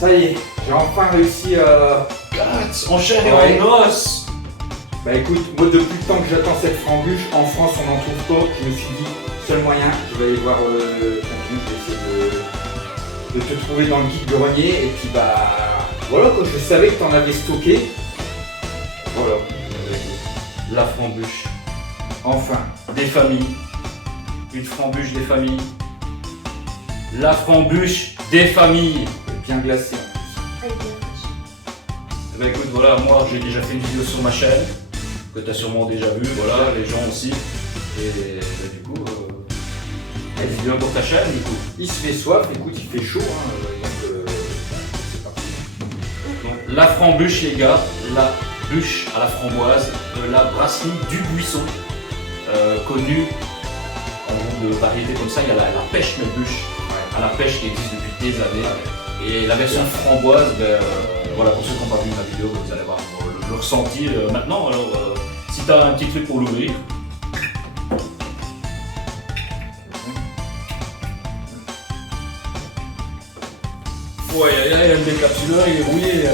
Ça y est, j'ai enfin réussi à... En chair et Ouais. en os. Bah écoute, moi depuis le temps que j'attends cette frambuche, en France on n'en trouve pas, je me suis dit, seul moyen, je vais aller voir Champignon, je vais essayer de te trouver dans le guide grenier, et puis bah voilà quoi, je savais que t'en avais stocké. Voilà, La frambuche enfin. des familles. Une frambuche des familles. La frambuche des familles. Bien glacé en Avec des Eh ben écoute, voilà, moi j'ai déjà fait une vidéo sur ma chaîne, que tu as sûrement déjà vu, voilà, les gens aussi. Et bah, du coup, une vidéo pour ta chaîne, du coup. plus. Il se fait soif, écoute, il fait chaud, hein, donc c'est parti. Donc, la frambuche, les gars, la bûche à la framboise de la brasserie du Buisson, connue en nombre de variétés comme ça. Il y a la pêche bûche à la pêche qui existe depuis des années. Et la version framboise, ben, voilà, pour ceux qui n'ont pas vu ma vidéo, vous allez voir le ressenti maintenant. Alors, si tu as un petit truc pour l'ouvrir. Ouais, il y a le décapsuleur, il est rouillé.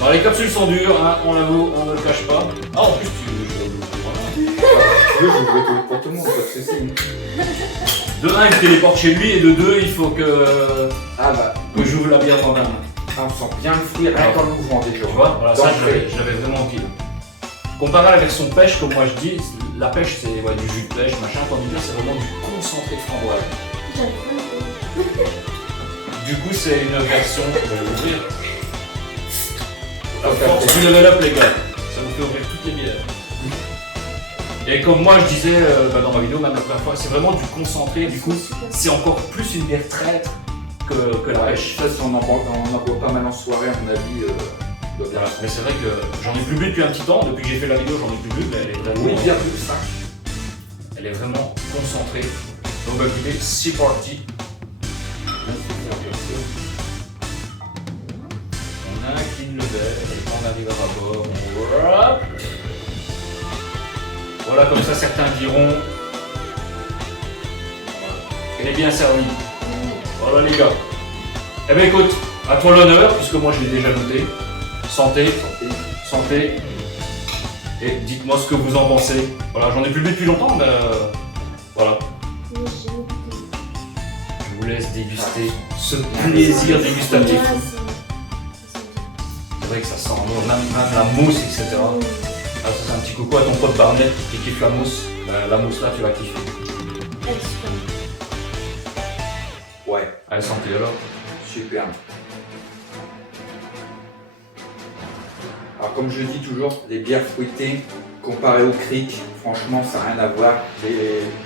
Non, les capsules sont dures, hein, on l'avoue, on ne le cache pas. Ah, en plus, Tu veux, j'ouvre tout pour tout le monde, pas de soucis. de 1, il téléporte chez lui, et de 2, il faut que Ah bah, j'ouvre la bière moi-même. on sent bien le fruit, rien qu'en le mouvement déjà. Tu vois, voilà, ça, D'entrée. je l'avais vraiment dit. Comparé à la version pêche, comme moi je dis, la pêche, c'est ouais, du jus de pêche, machin, tandis que là, c'est vraiment du concentré de framboise. Du coup, c'est une version, je vais l'ouvrir. La force du level up, les gars. Ça vous fait ouvrir toutes les bières. Et comme moi je disais dans ma vidéo, même la première fois, c'est vraiment du concentré, du coup, c'est encore plus une bière traître que la pêche. Ça, si on en boit pas mal en soirée, à mon avis, doit bien. Voilà. Mais c'est vrai que j'en ai plus bu depuis un petit temps, depuis que j'ai fait la vidéo, j'en ai plus bu, mais elle est vraiment, Oui, bien plus, ça. elle est vraiment concentrée. Donc bah écoutez, c'est parti. On incline le verre, et quand on arrive à bord, on... Voilà, comme ça certains diront qu'elle est bien servie. Voilà les gars. Eh bien écoute, à toi l'honneur, puisque moi je l'ai déjà noté. Santé, santé. Et dites-moi ce que vous en pensez. Voilà, j'en ai plus bu depuis longtemps, mais voilà. Je vous laisse déguster ce plaisir dégustatif. C'est vrai que ça sent même la mousse, etc. Ah, ça c'est un petit coucou à ton pote Barnett qui kiffe la mousse. La mousse là, tu vas kiffer. Ouais, Allez, santé alors. super. Alors, comme je dis toujours, les bières fruitées, comparées au cric, franchement, ça n'a rien à voir.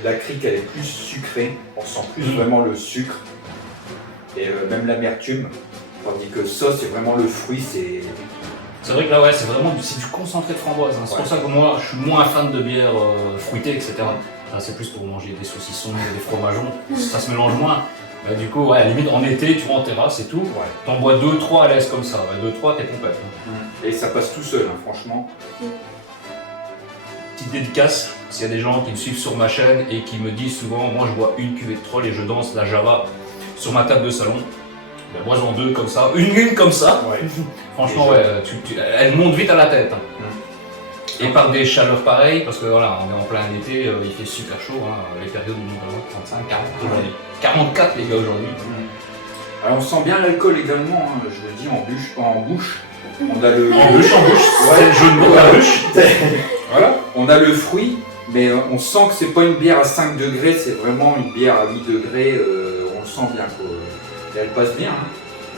La cric, elle est plus sucrée. On sent plus vraiment le sucre. Et même l'amertume. Tandis que ça, c'est vraiment le fruit, c'est... C'est vrai que là, ouais, c'est vraiment du concentré de framboise. Hein. C'est pour ça que moi, je suis moins fan de bière fruitée, etc. Là, c'est plus pour manger des saucissons, des fromageons. Ça se mélange moins. Bah, du coup, ouais, à la limite, en été, tu vois, en terrasse et tout. Ouais. T'en bois 2-3 à l'aise comme ça. Ouais, 2-3, t'es complète. Et ça passe tout seul, hein, franchement. Petite dédicace, s'il y a des gens qui me suivent sur ma chaîne et qui me disent souvent, moi, je bois une cuvée de troll et je danse la Java sur ma table de salon. Ben, bois-en 2 comme ça, une comme ça. Ouais. Franchement, ouais, elle monte vite à la tête. Hein. Et par des chaleurs pareilles, parce que voilà, on est en plein été, il fait super chaud, hein, les périodes où on a 35, 40 aujourd'hui. 44 les gars aujourd'hui. Alors on sent bien l'alcool également, hein, je le dis en bouche. On a le... En bûche, Ouais. c'est le jeu de mots, la bûche. Voilà, on a le fruit, mais on sent que c'est pas une bière à 5 degrés, c'est vraiment une bière à 8 degrés, on le sent bien quoi. Et elle passe bien. Hein.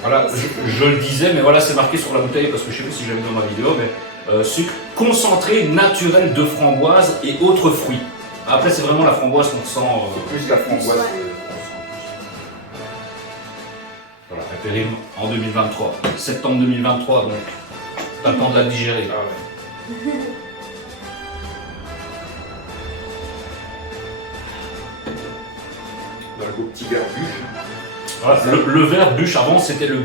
Voilà, je le disais, mais voilà, c'est marqué sur la bouteille, parce que je sais plus si j'avais dans ma vidéo, mais sucre concentré naturel de framboise et autres fruits. Après, c'est vraiment la framboise qu'on sent. Plus la framboise. Ouais. Voilà, elle périme en 2023, septembre 2023, donc t'as le temps de la digérer. Ah ouais. Dans le beau petit verre bûche. Voilà, le verre bûche avant, c'était le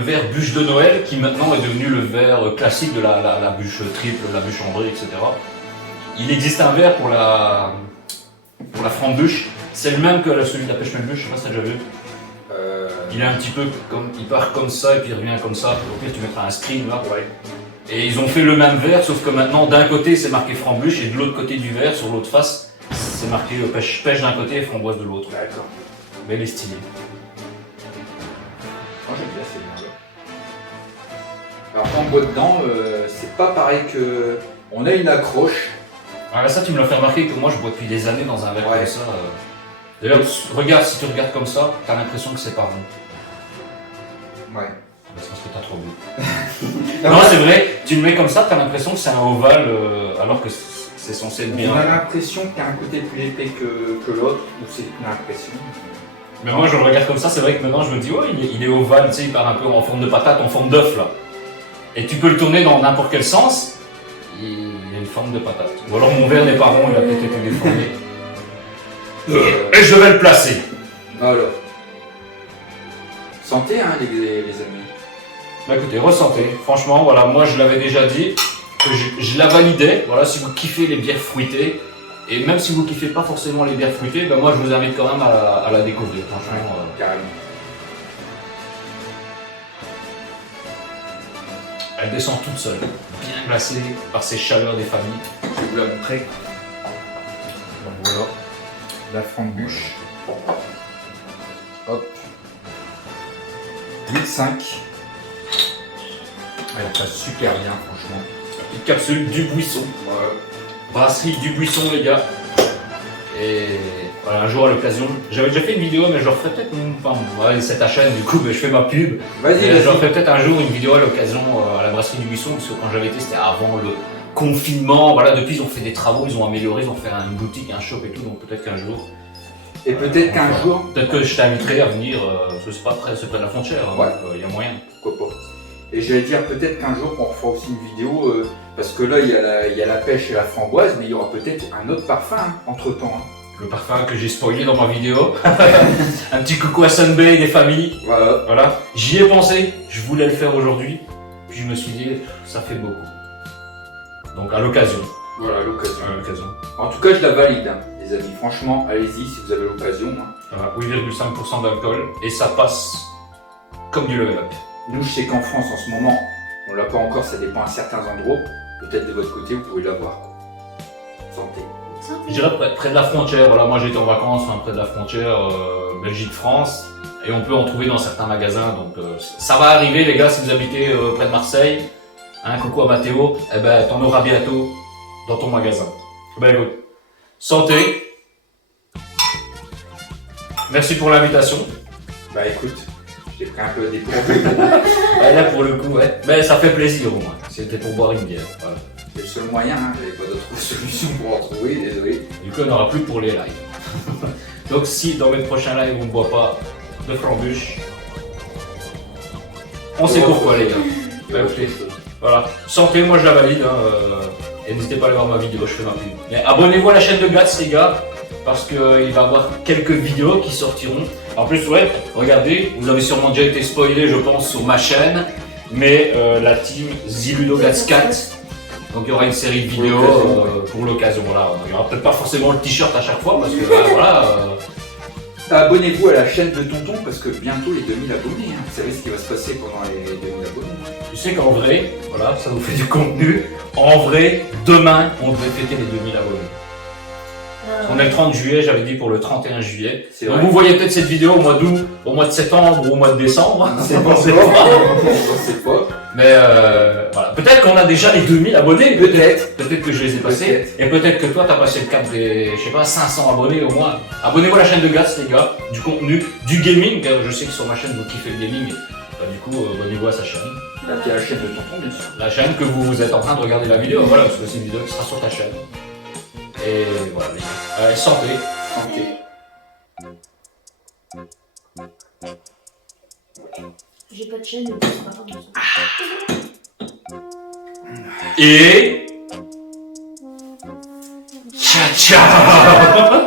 verre bûche de Noël, qui maintenant est devenu le verre classique de la bûche triple, la bûche ambrée, etc. Il existe un verre pour la frambuche, c'est le même que celui de la pêche bûche, je sais pas si t'as déjà vu. Il est un petit peu comme, il part comme ça et puis il revient comme ça. Au pire, tu mettras un screen là. Ouais. Et ils ont fait le même verre, sauf que maintenant, d'un côté, c'est marqué frambuche et de l'autre côté du verre, sur l'autre face, c'est marqué pêche d'un côté et framboise de l'autre. D'accord. Mais il est stylé. Moi j'aime bien, c'est bien. Alors quand on boit dedans, c'est pas pareil que. On a une accroche. Ah, ça, tu me l'as fait remarquer que moi, je bois depuis des années dans un verre Ouais. comme ça. D'ailleurs, regarde, si tu regardes comme ça, t'as l'impression que c'est pas rond. Ouais. C'est parce que t'as trop bu. Non, c'est vrai, tu le mets comme ça, t'as l'impression que c'est un ovale, alors que c'est censé être bien. On a l'impression qu'il y a un côté plus épais que l'autre, ou c'est une impression. Mais moi, je le regarde comme ça, c'est vrai que maintenant, je me dis, ouais, il est ovale, tu sais, il part un peu en forme de patate, en forme d'œuf, là. Et tu peux le tourner dans n'importe quel sens, il a une forme de patate. Ou alors mon verre n'est pas rond, il a peut-être été déformé. Et je vais le placer. Alors. Santé, hein, les amis. Bah écoutez, ressentez. Franchement, voilà, moi je l'avais déjà dit, que je la validais. Voilà, si vous kiffez les bières fruitées, et même si vous kiffez pas forcément les bières fruitées, bah moi je vous invite quand même à la découvrir. Franchement, Carrément. elle descend toute seule, bien glacée par ces chaleurs des familles. Je vais vous la montrer. Donc voilà. La frambuche. Hop. 8,5. Elle passe super bien, franchement. Petite capsule du Buisson. Ouais. Brasserie du Buisson, les gars. Et voilà, un jour à l'occasion, j'avais déjà fait une vidéo, mais je referai peut-être, enfin, ouais, c'est ta chaîne, du coup, mais je fais ma pub. Vas-y, Je vas-y. referai peut-être un jour une vidéo à l'occasion à la Brasserie du Buisson, parce que quand j'avais été, c'était avant le confinement. Voilà, depuis, ils ont fait des travaux, ils ont amélioré, ils ont fait une boutique, un shop et tout, donc peut-être qu'un jour. Et peut-être qu'un jour. Peut-être que je t'inviterai à venir, parce que c'est pas près de la frontière, hein, Ouais. donc il y a moyen. Pourquoi pas. Et j'allais dire peut-être qu'un jour on fera aussi une vidéo, parce que là il y a la pêche et la framboise, mais il y aura peut-être un autre parfum entre temps. Le parfum que j'ai spoilé dans ma vidéo. Un petit coucou à Sunbay des familles. Voilà. Voilà, j'y ai pensé, je voulais le faire aujourd'hui, puis je me suis dit, ça fait beaucoup. Donc à l'occasion. Voilà l'occasion. À l'occasion. En tout cas je la valide, hein, les amis. Franchement, allez-y si vous avez l'occasion. Hein. Voilà, 8,5% d'alcool, et ça passe comme du level up. Nous je sais qu'en France en ce moment, on l'a pas encore, ça dépend à certains endroits. Peut-être de votre côté vous pouvez l'avoir. Santé. Je dirais près de la frontière, voilà, moi j'étais en vacances près de la frontière Belgique-France, et on peut en trouver dans certains magasins, donc ça va arriver les gars, si vous habitez près de Marseille, hein, coucou à Mathéo, eh ben t'en auras bientôt dans ton magasin. Ben écoute, santé, merci pour l'invitation. Bah écoute, j'ai pris un peu dépourvu. Et là pour le coup, ouais, mais ça fait plaisir au moins, c'était pour boire une bière, voilà. C'est le seul moyen, hein, j'avais pas d'autre solution pour en trouver, désolé. Du coup, on n'aura plus pour les lives. Donc, si dans mes prochains lives, on ne boit pas de frambuche, on sait pourquoi, les gars. Bah, écoutez, voilà. Santé, moi je la valide. Hein, et n'hésitez pas à aller voir ma vidéo, je fais ma pub. Mais abonnez-vous à la chaîne de Gats, les gars, parce qu'il va y avoir quelques vidéos qui sortiront. En plus, ouais, regardez, vous avez sûrement déjà été spoilé, je pense, sur ma chaîne. Mais la team Ziludo Gats 4. Donc il y aura une série de vidéos pour l'occasion. Voilà. Il n'y aura peut-être pas forcément le t-shirt à chaque fois parce que voilà. Abonnez-vous à la chaîne de Tonton parce que bientôt les 2000 abonnés. Hein. Vous savez ce qui va se passer pendant les 2000 abonnés. Tu sais qu'en vrai, voilà, ça vous fait du contenu. En vrai, demain, on devrait fêter les 2000 abonnés. On est le 30 juillet, j'avais dit pour le 31 juillet. Donc vrai. vous voyez peut-être cette vidéo au mois d'août, au mois de septembre ou au mois de décembre. C'est pas. On sait pas. On sait pas. Mais voilà. Peut-être qu'on a déjà les 2000 abonnés. Peut-être. Peut-être que je les ai passés. Peut-être. Et peut-être que toi, t'as passé le cap des, je sais pas, 500 abonnés au moins. Abonnez-vous à la chaîne de Gats, les gars. Du contenu, du gaming. Je sais que sur ma chaîne, vous kiffez le gaming. Bah, du coup, abonnez-vous à sa chaîne. Là, il y a la chaîne de Tonton, bien sûr. La chaîne que vous êtes en train de regarder la vidéo. Voilà, parce que c'est une vidéo qui sera sur ta chaîne. Et voilà, les gars. Allez, santé. Santé. J'ai pas de chaîne, mais c'est pas grave. Et... Ciao, ciao.